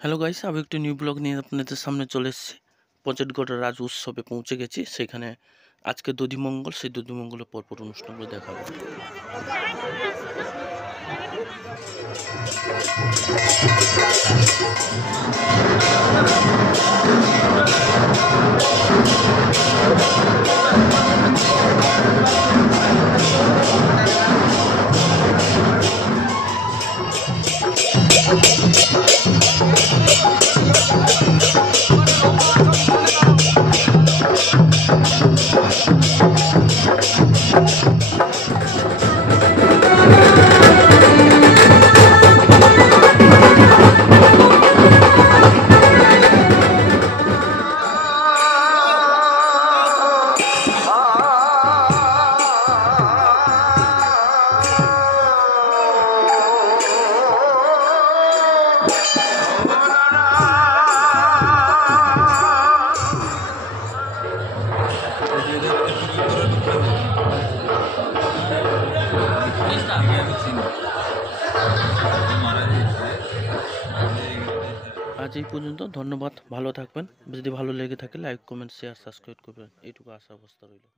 Hello guys, আমি একটি new blog নিয়ে আপনাদের সামনে চলে এসেছি। পঞ্চায়েতগড় রাজ উৎসবে পৌঁছে গেছি। সেখানে আজকে দধিমঙ্গল, সেই দধিমঙ্গলের পরপর অনুষ্ঠানগুলো দেখাবো। আজ এই পর্যন্ত। ধন্যবাদ, ভালো থাকবেন। যদি ভালো লেগে থাকে লাইক, কমেন্ট, শেয়ার, সাবস্ক্রাইব করবেন। এইটুকু আশা অবস্থা রইল।